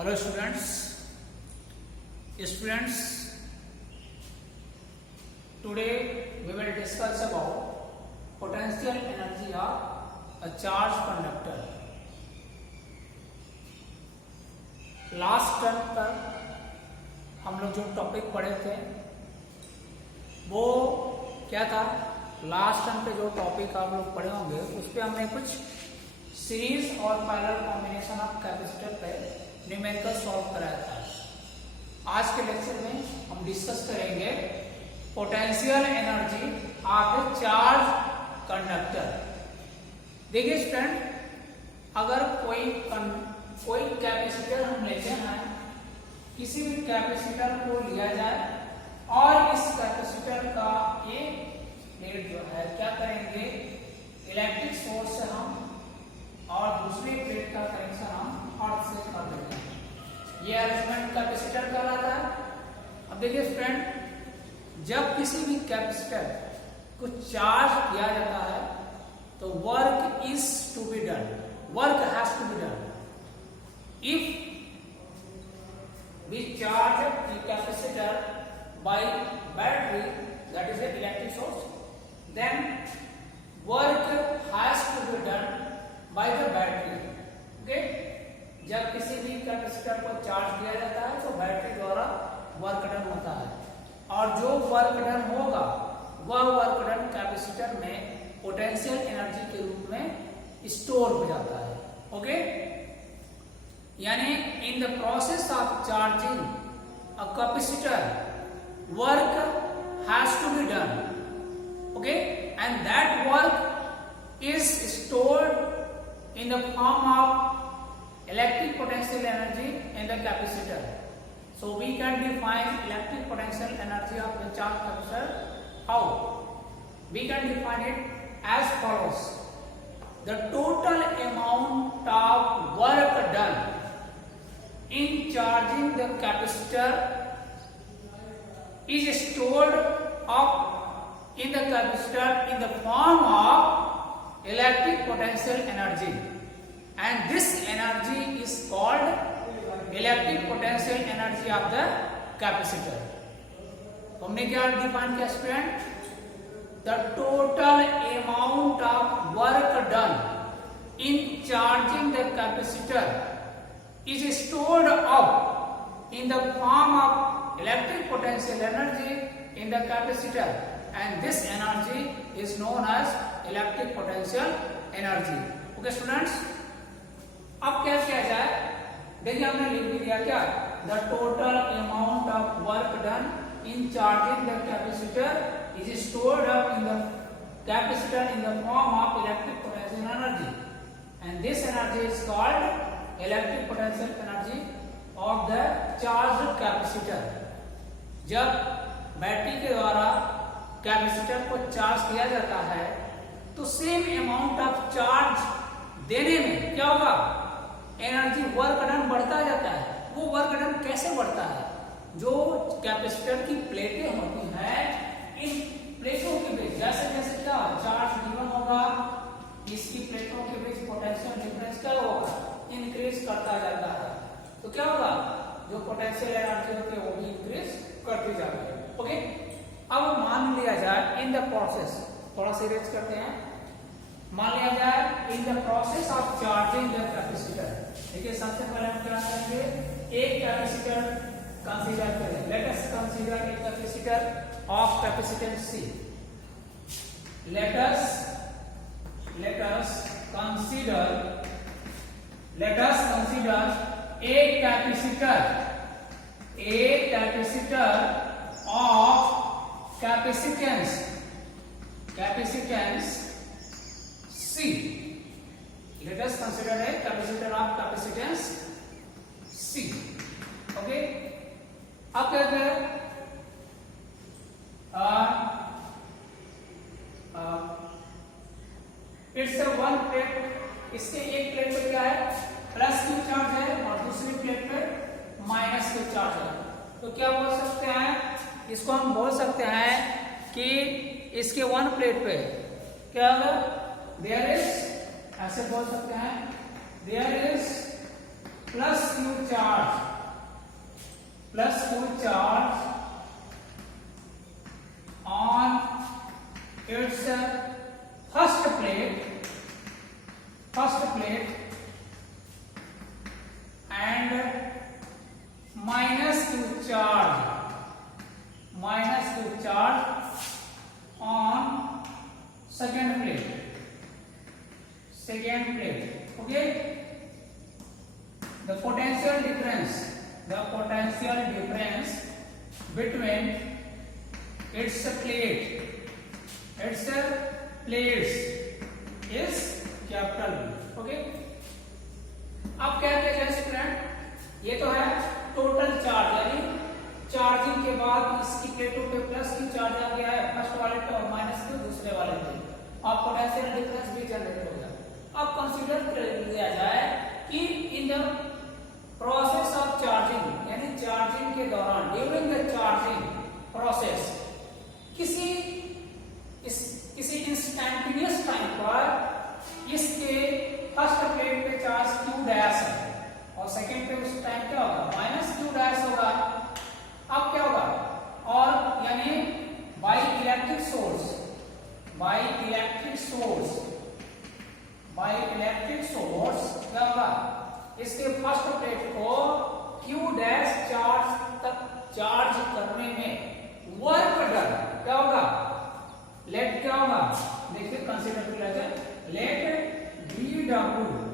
Hello students. Today we will discuss about potential energy of a charged conductor. Last term पर हम लोग जो topic पढ़े थे वो क्या था? लास्ट टर्म पे जो टॉपिक आप लोग पढ़े होंगे उस पर हमने कुछ सीरीज और पैरेलल कॉम्बिनेशन ऑफ कैपेसिटर पे न्यूमेरिकल सॉल्व कराया था। आज के लेक्चर में हम डिस्कस करेंगे potential energy of A charge conductor. देखिए स्टूडेंट, अगर कोई कैपेसिटर हम लेते हैं, किसी भी कैपेसिटर को लिया जाए और इस कैपेसिटर का एक प्लेट जो है क्या करेंगे, इलेक्ट्रिक सोर्स से हम और दूसरी प्लेट का कनेक्शन हम अर्थ से कर देते हैं। ये अरेंजमेंट कैपेसिटर कहलाता है। अब देखिए फ्रेंड, जब किसी भी कैपेसिटर को चार्ज किया जाता है तो work is to be done, work has to be done. If we charge the capacitor by battery, that is an electric source, then work has to be done by the battery. Okay? जब किसी भी capacitor को charge किया जाता है तो battery द्वारा work done होता है, और जो वर्क डन होगा वह वर्क डन कैपेसिटर में पोटेंशियल एनर्जी के रूप में स्टोर हो जाता है। ओके? यानी in the process of charging a capacitor work has to be done, okay, and that work is stored in the form of electric potential energy in the capacitor. So we can define electric potential energy of the charged capacitor. How? We can define it as follows: the total amount of work done in charging the capacitor is stored up in the capacitor in the form of electric potential energy, and this energy is called electric potential energy of the capacitor. हमने क्या define किया student? The total amount of work done in charging the capacitor is stored up in the form of electric potential energy in the capacitor, and this energy is known as electric potential energy. Okay students, अब क्या किया जाए? देखिए हमने लिख भी दिया क्या, the total amount of work done in charging the capacitor is stored up in the capacitor in the form of electric potential energy, and this energy is called electric potential energy of the charged capacitor. जब battery के द्वारा capacitor को charge किया जाता है तो same amount of charge देने में क्या होगा, एनर्जी वर्क डन बढ़ता जाता है. वो वर्क डन कैसे बढ़ता है? जो कैपेसिटर की प्लेटें होती हैं, इन प्लेटों के बीच जैसे जैसे क्या चार्ज गिवन होगा, इसकी प्लेटों के बीच पोटेंशियल डिफरेंस क्या होगा, इंक्रीज करता जाता है. तो क्या होगा, जो पोटेंशियल एनर्जी होती है वो भी इंक्रीज करती जाती है. ओके, अब मान लिया जाए इन द प्रोसेस, थोड़ा सा इरेज करते हैं, मान लिया जाए इन the process of charging the capacitor. देखिए सबसे पहले हम क्या करेंगे, एक कैपेसिटर कंसीडर करें. Let us consider a capacitor of capacitance C. Let us consider a capacitor of capacitance C. Let us consider a capacitor of capacitance C. Okay? अब क्या करें, इट्स वन प्लेट. इसके एक प्लेट पे क्या है, plus Q charge है और दूसरी प्लेट पे माइनस क्यू चार्ज है. तो क्या बोल सकते हैं, इसको हम बोल सकते हैं कि इसके वन प्लेट पे क्या होगा, देयर इज, ऐसे बोल सकते हैं, there is plus q charge on its first plate and minus q charge on second plate. Okay, the potential difference between its plates is capital V. Okay, अब क्या किया जाए स्टूडेंट, ये तो है टोटल चार्ज, यानी चार्जिंग के बाद इसकी प्लेटों पे प्लस क्यू चार्ज आ गया है फर्स्ट वाले पे और माइनस क्यू दूसरे वाले पे, और पोटेंशियल डिफरेंस भी जनरेट हो गया। अब कंसीडर कर लिया जाए कि इन द प्रोसेस ऑफ चार्जिंग, यानी चार्जिंग के दौरान, ड्यूरिंग द चार्जिंग प्रोसेस, किसी इंस्टेंटेनियस टाइम पर इसके फर्स्ट प्लेट पे चार्ज क्यू डैश है और सेकंड पे उस टाइम क्या होगा, माइनस क्यू डैश होगा। अब क्या होगा, और यानी बाय इलेक्ट्रिक सोर्स क्या होगा, इसके फर्स्ट प्लेट को क्यू डैश चार्ज तक चार्ज करने में वर्क डन क्या होगा, लेट क्या होगा, देखिए कंसीडर किया जाए, लेट dw,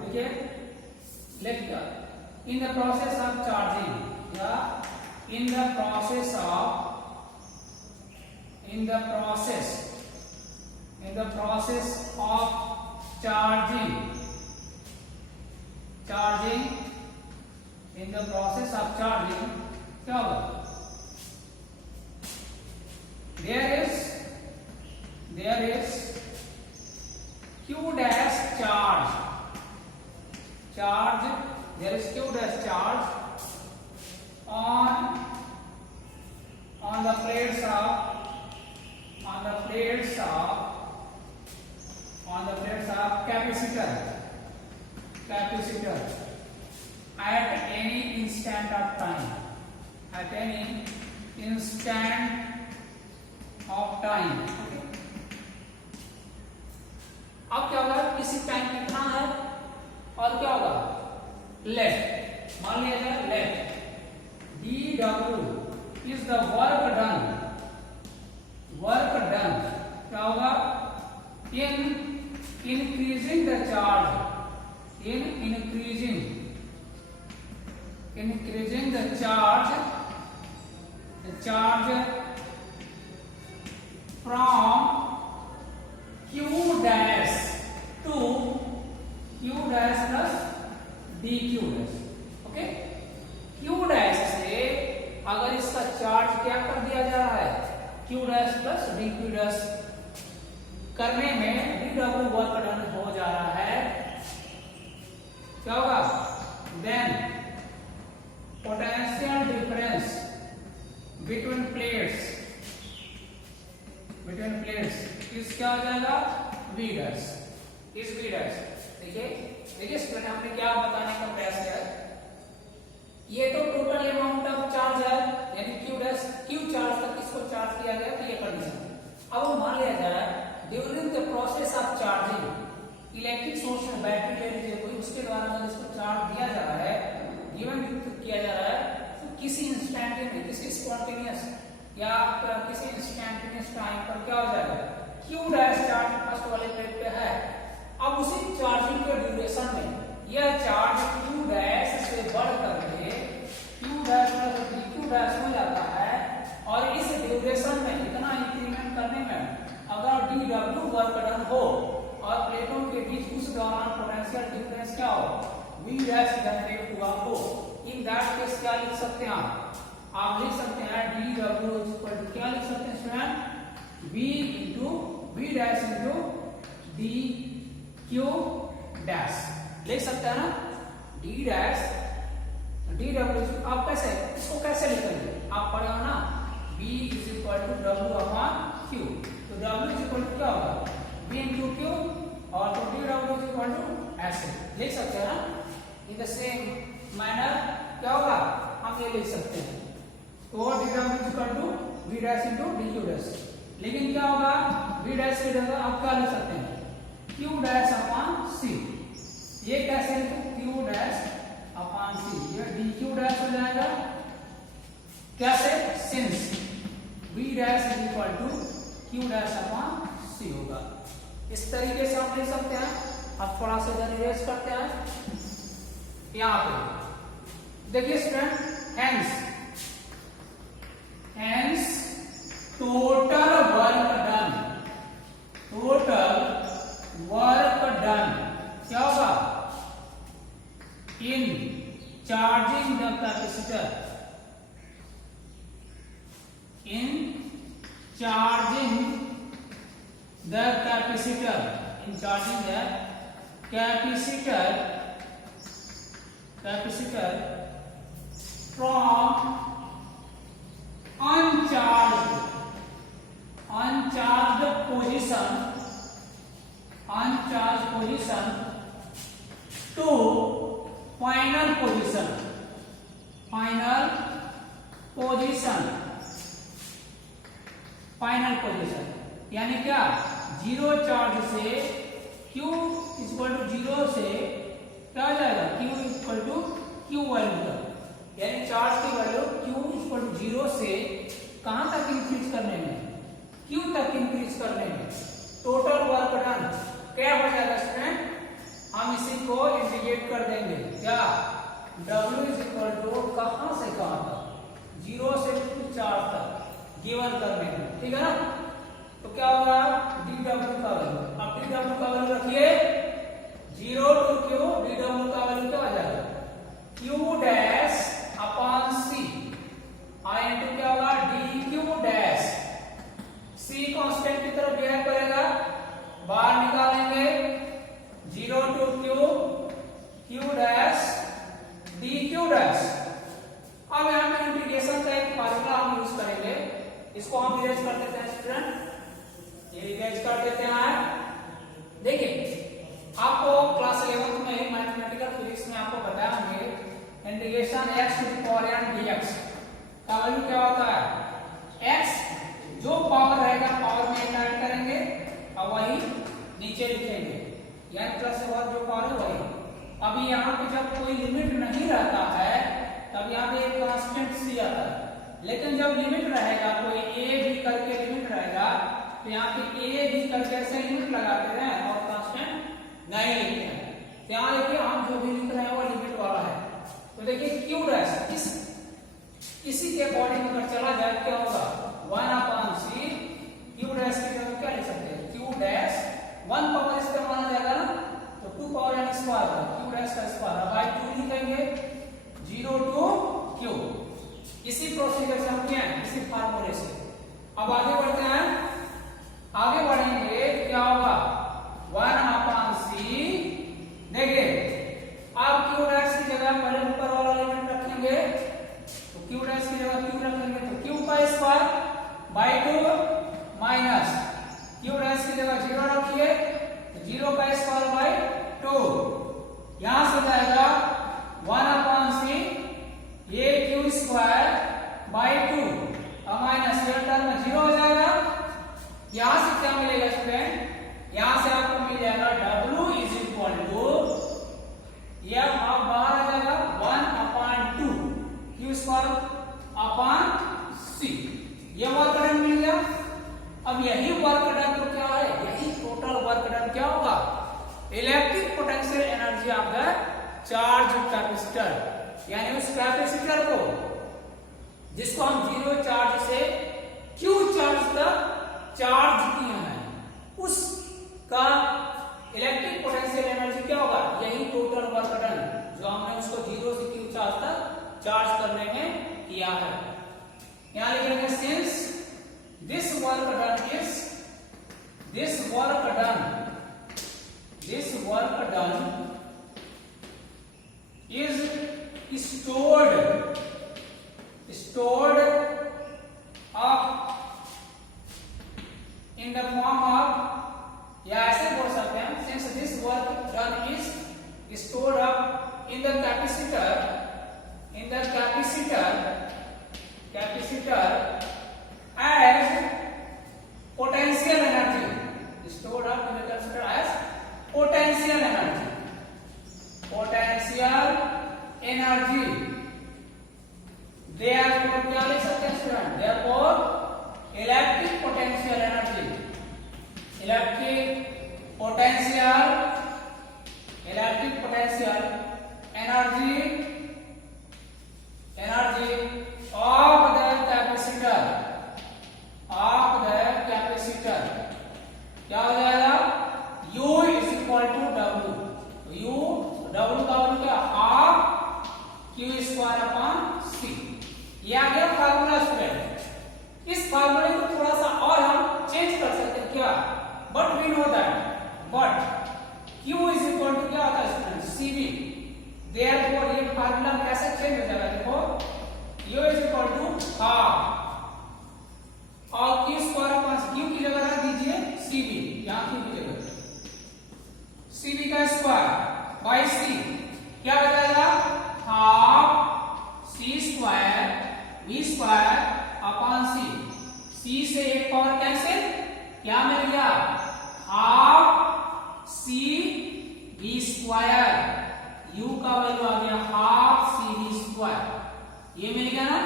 देखिए let in the process of charging या in the process of charging क्या होगा, there is q dash charge on the plates of capacitor at any instant of time, Okay? अब क्या होगा, किसी टाइम कितना है और क्या होगा, लेट, मान लिया जाए let dw is the work done क्या होगा, in increasing the charge from q dash to q dash plus dq dash. Okay, q dash से अगर इसका चार्ज क्या कर दिया जा रहा है, q dash plus dq dash करने में dw वर्क डन हो जा रहा है, क्या होगा, then potential difference between plates इस क्या हो जाएगा, v dash, इस v dash। देखिए स्टूडेंट, हमने क्या बताने का प्रयास किया, ये तो टोटल अमाउंट ऑफ चार्ज है, यानी क्यू चार्ज तक इसको चार्ज किया गया, तो ये कंडीशन। अब मान लिया जाए during the process of charging, electric source में बैटरी ले लीजिए कोई, उसके द्वारा अगर इसको चार्ज दिया जा रहा है, गिवन किया जा रहा है, तो किसी स्पॉन्टेनियस या किसी इंस्टेंटेनियस टाइम पर क्या हो जाएगा, क्यू डैश चार्ज फर्स्ट वाले प्लेट पे है। अब उसी चार्जिंग के ड्यूरेशन में यह चार्ज क्यू डैश से बढ़ करके Q dash plus d Q dash हो जाता है, और इस ड्यूरेशन में इतना इंक्रीमेंट करने में अगर dw वर्क डन हो और प्लेटों के बीच उस दौरान पोटेंशियल डिफरेंस क्या हो, v डैश जनरेट हुआ हो, इन दैट केस क्या लिख सकते हैं आप लिख सकते हैं dw क्या लिख सकते हैं student, v into v dash into dq dash लिख सकते हैं ना, dw। आप कैसे इसको कैसे लिखेंगे, आप पढ़े हो ना, v is equal to w upon q, तो w इज इक्वल टू क्या होगा, v इंटू q, और तो dw इज इक्वल टू ऐसे लिख सकते हैं ना। इन द सेम माइनर क्या होगा, हम ये लिख सकते हैं तो D W equal to V dash into D Q dash. लेकिन क्या होगा, वी डैश की जगह आप क्या लिख सकते हैं, क्यू डैश अपॉन सी। ये कैसे लिखो, क्यू डैश अपॉन सी, ये डी क्यू डैश हो जाएगा कैसे, since V dash is equal to Q dash upon C होगा। इस तरीके से हम लिख सकते हैं। अब थोड़ा सा इधर इरेज करते हैं यहाँ पे, देखिए student, hence total work done, total work done क्या होगा, in charging the capacitor, in charging the capacitor, in charging the capacitor from uncharged position to final position, यानी क्या, जीरो चार्ज से Q इक्वल टू जीरो से क्या हो जाएगा, Q equal to Q value तक, यानी चार्ज की वैल्यू Q इक्वल टू जीरो से कहां तक इंक्रीज करने में, Q तक इंक्रीज करने में टोटल वर्क डन क्या हो जाएगा स्टूडेंट, हम इसी को इंटीग्रेट कर देंगे, क्या W इज इक्वल टू कहां से कहां तक, जीरो से चार्ज तक गिवन करने में, ठीक है ना। तो क्या होगा, dW का वैल्यू, अब dW का वैल्यू रखिए, जीरो टू क्यू, dW का वैल्यू क्या हो जाएगा, Q dash upon C, I into क्या होगा, D Q dash, C constant की तरफ बिहेव करेगा, बाहर निकालेंगे, zero to Q, Q dash D Q dash. अब यहां पे इंटीग्रेशन का एक फार्मूला हम यूज करेंगे, इसको हम इरेज कर देते हैं स्टूडेंट, ये इरेज कर देते हैं। देखिए आपको क्लास 11 में मैथमेटिकल फिजिक्स में आपको बताया होंगे integration x to the power n dx का वैल्यू क्या होता है, x जो पावर रहेगा पावर में ऐड करेंगे और वही नीचे लिखेंगे, यानी प्लस के बाद जो पावर है वही। अभी यहाँ पे जब कोई लिमिट नहीं रहता है तब यहाँ पे एक कांस्टेंट सी आता है, लेकिन जब लिमिट रहेगा, कोई a b करके लिमिट रहेगा तो यहाँ पे a b करके ऐसे लिमिट लगाते हैं और कांस्टेंट नहीं लिखते हैं। यहाँ देखिए हम जो भी लिख रहे हैं वो लिमिट वाला है, तो देखिए क्यू डैश इसी के अकॉर्डिंग अगर चला जाए क्या होगा, 1/c, क्यू डैश की जगह क्या लिख सकते हैं, क्यू डैश 1 पावर इसका माना जाएगा ना, तो 2 पावर n स्क्वायर है, क्यू डैश का स्क्वायर बाय 2 लिखेंगे, 0 टू क्यू। इसी प्रोसीजर से हम किए हैं, इसी फार्मूले से। अब आगे बढ़ते हैं, आगे बढ़ेंगे क्या होगा, 1/c, देखिए आप क्यू डैश की जगह पहले ऊपर वाला एलिमेंट रखेंगे, तो क्यू डैश की जगह क्यू रखेंगे, तो क्यू का square by 2 minus Q dash की जगह 0 रखिए, तो 0 का स्क्वायर बाय 2, यहां से जाएगा 1/c, ये क्यू स्क्वायर बाय 2 और माइनस ये टर्म 0 हो जाएगा। यहां से क्या मिलेगा स्टूडेंट, यहां से आपको मिल जाएगा W इज इक्वल टू, यह आप बाहर आ जाएगा 1/2 क्यू स्क्वायर अपॉन सी, ये वर्क डन मिल गया। अब यही वर्क डन तो क्या है, यही टोटल वर्क डन क्या होगा, electric potential energy of the charge capacitor, यानी उस कैपेसिटर को जिसको हम जीरो चार्ज से क्यू चार्ज तक चार्ज किए हैं, उसका इलेक्ट्रिक पोटेंशियल एनर्जी क्या होगा, यही टोटल वर्क डन जो हमने उसको जीरो से क्यू चार्ज तक चार्ज करने में किया है। यहां लिखेंगे since this work done is, this work done is stored up in the form of, या ऐसे बोल सकते हैं, since this work done is stored up in the capacitor as potential energy stored up in the capacitor as potential energy therefore क्या लिख सकते हैं student therefore electric potential energy energy of the capacitor क्या हो जाएगा U is equal to W का value क्या half Q square upon C ये आ गया फार्मूला स्टूडेंट इस फार्मूले को थोड़ा सा और हम चेंज कर सकते हैं क्या but we know that Q is equal to क्या होता है स्टूडेंट CV therefore ये फार्मूला कैसे चेंज हो जाएगा देखो U is equal to half और Q स्क्वायर अपॉन Q की जगह रख दीजिए CV यहां Q की जगह CV का स्क्वायर बाय C क्या हो जाएगा half C square V square upon C से एक पावर कैंसिल क्या मिल गया half C V square U का वैल्यू आ गया हाफ C V स्क्वायर ये मिल गया ना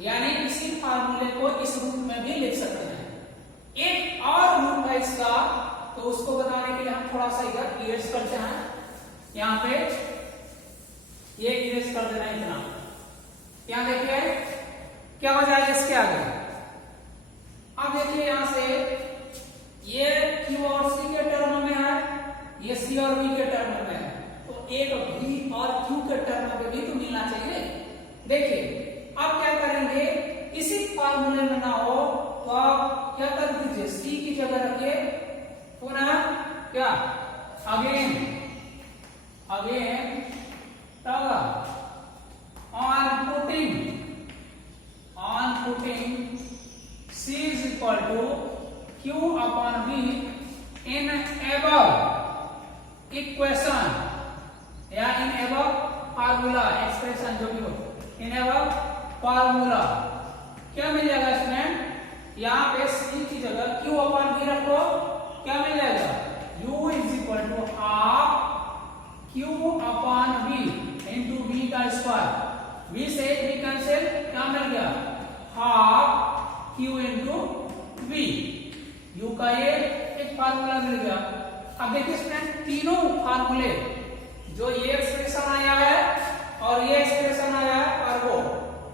यानी इसी फार्मूले को इस रूप में भी लिख सकते हैं एक और रूप है इसका तो उसको बताने के लिए हम थोड़ा सा इधर इरेज करते हैं यहाँ पे ये इरेज कर देना इतना यहाँ देखिए क्या हो जाएगा इसके आगे अब देखिए यहां से ये Q और C के टर्म में है ये C और V के टर्म में है तो एक V और Q के टर्म में भी तो मिलना चाहिए देखिए अब क्या करेंगे इसी फार्मूले में ना हो तो आप क्या कर दीजिए C की जगह रखिए पुनः क्या again on putting C is equal to Q upon V in above equation या in above formula expression जो भी हो in above formula क्या मिल जाएगा स्टूडेंट यहाँ पे C की जगह Q upon V रखो क्या मिल जाएगा U is equal to half Q upon V into V का स्क्वायर V से V कैंसिल क्या मिल गया half Q into V U का ये एक फार्मूला मिल गया अब देखिए स्टूडेंट तीनों फार्मूले जो ये एक्सप्रेशन आया है और ये एक्सप्रेशन आया है और वो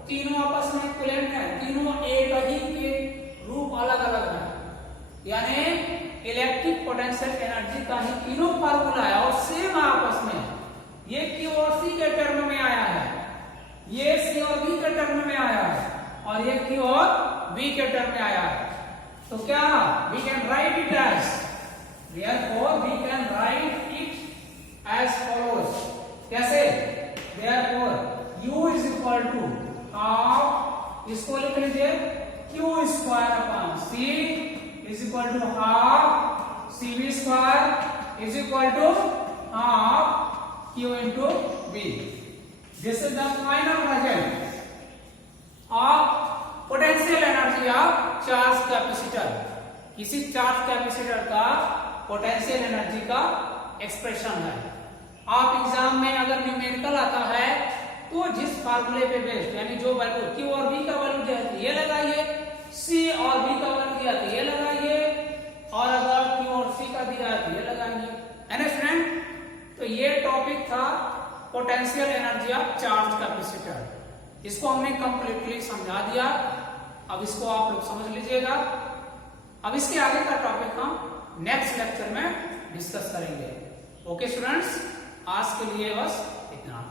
तीनों आपस में इक्विवेलेंट है तीनों एक ही के रूप अलग अलग है यानी इलेक्ट्रिक पोटेंशियल एनर्जी का ही तीनों फार्मूला है और सेम आपस में ये Q और C के टर्म में आया है ये C और V के टर्म में आया है और ये Q और V के टर्म में आया है तो क्या we can write it as therefore we can write it as follows कैसे therefore U is equal to half इसको लिख लीजिए Q square upon C is equal to half CV square is equal to half Q into V. This is the final result of potential energy of charge capacitor. किसी charge capacitor का potential energy का expression है आप exam में अगर numerical आता है तो जिस फार्मूले पे बेस्ड यानी जो वैल्यू Q और V का वैल्यू दिया है ये लगाइए C और V का वैल्यू दिया है ये लगाइए और अगर Q और C का दिया है तो ये लगाएंगे है ना फ्रेंड तो ये टॉपिक था potential energy of charge capacitor इसको हमने कंप्लीटली समझा दिया अब इसको आप लोग समझ लीजिएगा अब इसके आगे का टॉपिक हम नेक्स्ट लेक्चर में डिस्कस करेंगे ओके स्टूडेंट्स आज के लिए बस इतना